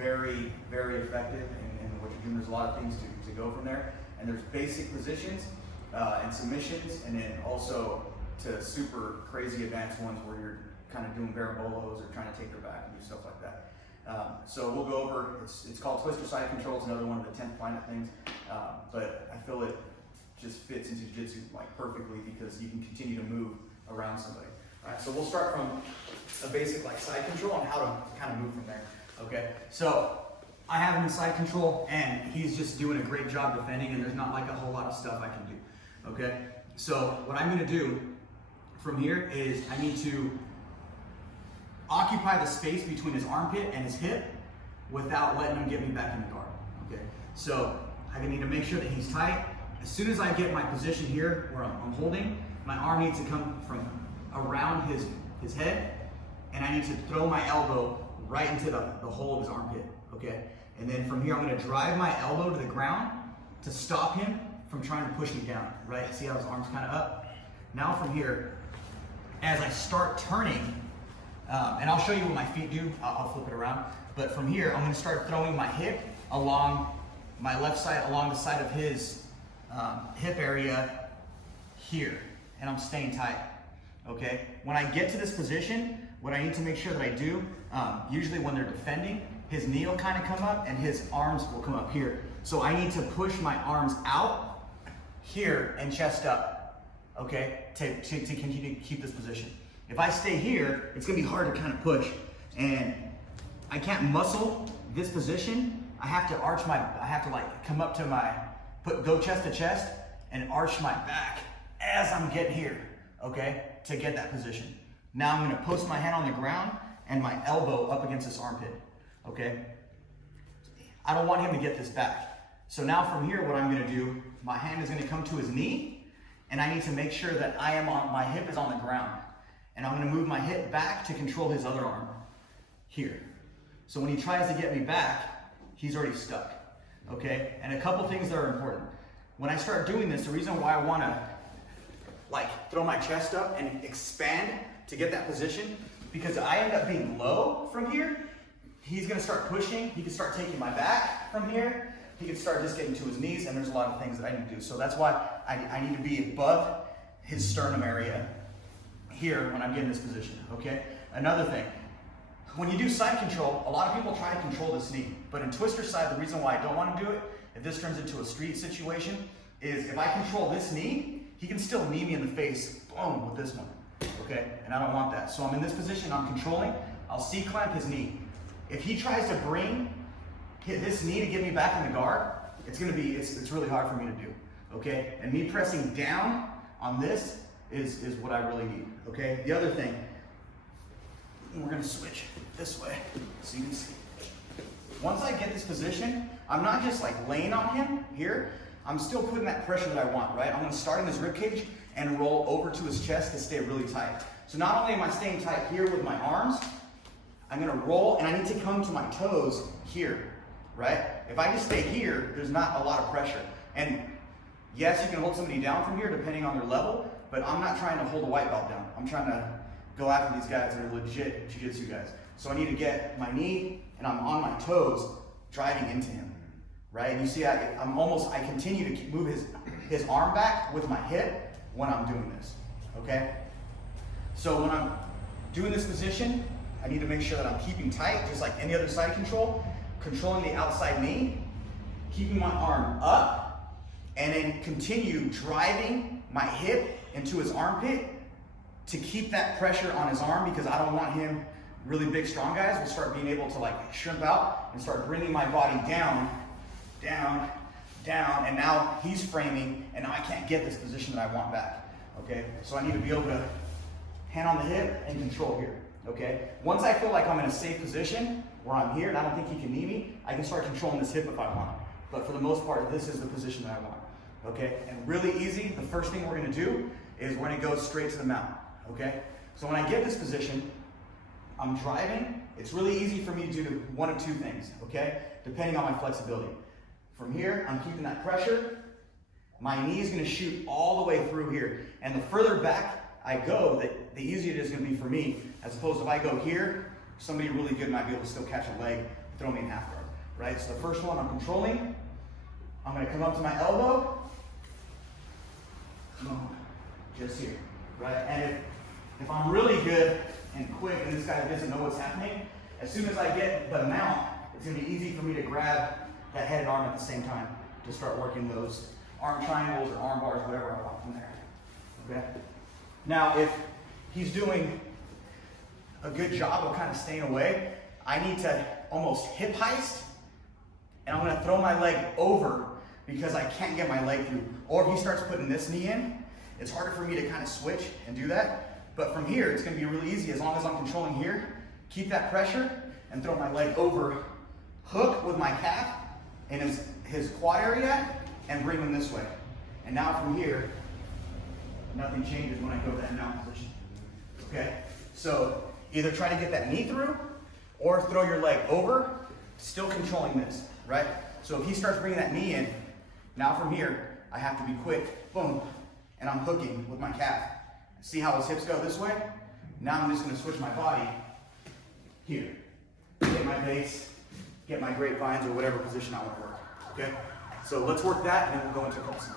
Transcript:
very, very effective in what you're doing. There's a lot of things to go from there. And there's basic positions and submissions, and then also to super crazy advanced ones where you're kind of doing barambolos or trying to take her back and do stuff like that. So we'll go over, it's called twister side control. It's another one of the 10th planet things, but I feel it just fits into jiu-jitsu like perfectly because you can continue to move around somebody. All right, so we'll start from a basic like side control and how to kind of move from there. Okay, so I have him in side control and he's just doing a great job defending, and there's not like a whole lot of stuff I can do. Okay, so what I'm gonna do from here is I need to occupy the space between his armpit and his hip without letting him get me back in the guard. Okay, so I need to make sure that he's tight. As soon as I get my position here where I'm holding, my arm needs to come from around his head, and I need to throw my elbow right into the hole of his armpit. Okay, and then from here I'm going to drive my elbow to the ground to stop him from trying to push me down. Right? See how his arm's kind of up? Now from here, as I start turning, and I'll show you what my feet do. I'll flip it around. But from here, I'm going to start throwing my hip along my left side, along the side of his hip area here. And I'm staying tight. Okay? When I get to this position, what I need to make sure that I do, usually when they're defending, his knee will kind of come up and his arms will come up here. So I need to push my arms out here and chest up, okay, to continue to keep this position. If I stay here, it's gonna be hard to kind of push, and I can't muscle this position. I have to like come up to go chest to chest and arch my back as I'm getting here, okay, to get that position. Now I'm gonna post my hand on the ground and my elbow up against this armpit, okay? I don't want him to get this back. So now from here, what I'm gonna do, my hand is gonna come to his knee, and I need to make sure that my hip is on the ground. And I'm gonna move my hip back to control his other arm here. So when he tries to get me back, he's already stuck, okay? And a couple things that are important. When I start doing this, the reason why I wanna like throw my chest up and expand to get that position, because I end up being low from here, he's gonna start pushing, he can start taking my back from here, he can start just getting to his knees, and there's a lot of things that I need to do. So that's why I need to be above his sternum area here when I'm getting this position, okay? Another thing, when you do side control, a lot of people try to control this knee, but in twister side, the reason why I don't want to do it, if this turns into a street situation, is if I control this knee, he can still knee me in the face, boom, with this one, okay? And I don't want that. So I'm in this position, I'm controlling, I'll C-clamp his knee. If he tries to bring this knee to get me back in the guard, it's really hard for me to do, okay? And me pressing down on this is what I really need, okay? The other thing, we're gonna switch this way so you can see. Once I get this position, I'm not just like laying on him here, I'm still putting that pressure that I want, right? I'm gonna start in his ribcage and roll over to his chest to stay really tight. So not only am I staying tight here with my arms, I'm gonna roll and I need to come to my toes here, right? If I just stay here, there's not a lot of pressure. And yes, you can hold somebody down from here depending on their level, but I'm not trying to hold a white belt down. I'm trying to go after these guys that are legit jiu-jitsu guys. So I need to get my knee and I'm on my toes driving into him, right? And you see I continue to move his arm back with my hip when I'm doing this, okay? So when I'm doing this position, I need to make sure that I'm keeping tight, just like any other side control, controlling the outside knee, keeping my arm up, and then continue driving my hip into his armpit to keep that pressure on his arm, because I don't want him, really big, strong guys, will start being able to like shrimp out and start bringing my body down, down, down, and now he's framing, and now I can't get this position that I want back, okay? So I need to be able to hand on the hip and control here, okay? Once I feel like I'm in a safe position where I'm here and I don't think he can knee me, I can start controlling this hip if I want. But for the most part, this is the position that I want, okay? And really easy, the first thing we're gonna do is we're gonna go straight to the mount, okay? So when I get this position, I'm driving. It's really easy for me to do one of two things, okay? Depending on my flexibility. From here, I'm keeping that pressure. My knee is gonna shoot all the way through here. And the further back I go, the easier it is gonna be for me, as opposed to if I go here, somebody really good might be able to still catch a leg. throw me in half guard, right? So the first one I'm controlling, I'm gonna come up to my elbow, boom, just here, right? And if I'm really good and quick and this guy doesn't know what's happening, as soon as I get the mount, it's gonna be easy for me to grab that head and arm at the same time to start working those arm triangles or arm bars, whatever I want from there, okay? Now, if he's doing a good job of kind of staying away, I need to almost hip heist, and I'm gonna throw my leg over because I can't get my leg through. Or if he starts putting this knee in, it's harder for me to kind of switch and do that. But from here, it's gonna be really easy as long as I'm controlling here, keep that pressure, and throw my leg over, hook with my calf in his quad area, and bring him this way. And now from here, nothing changes when I go to that mount position, okay? So either try to get that knee through, or throw your leg over, still controlling this, right? So if he starts bringing that knee in, now from here, I have to be quick, boom, and I'm hooking with my calf. See how his hips go this way? Now I'm just gonna switch my body here. Get my base, get my grapevines, or whatever position I wanna work, okay? So let's work that, and then we'll go into pulsing.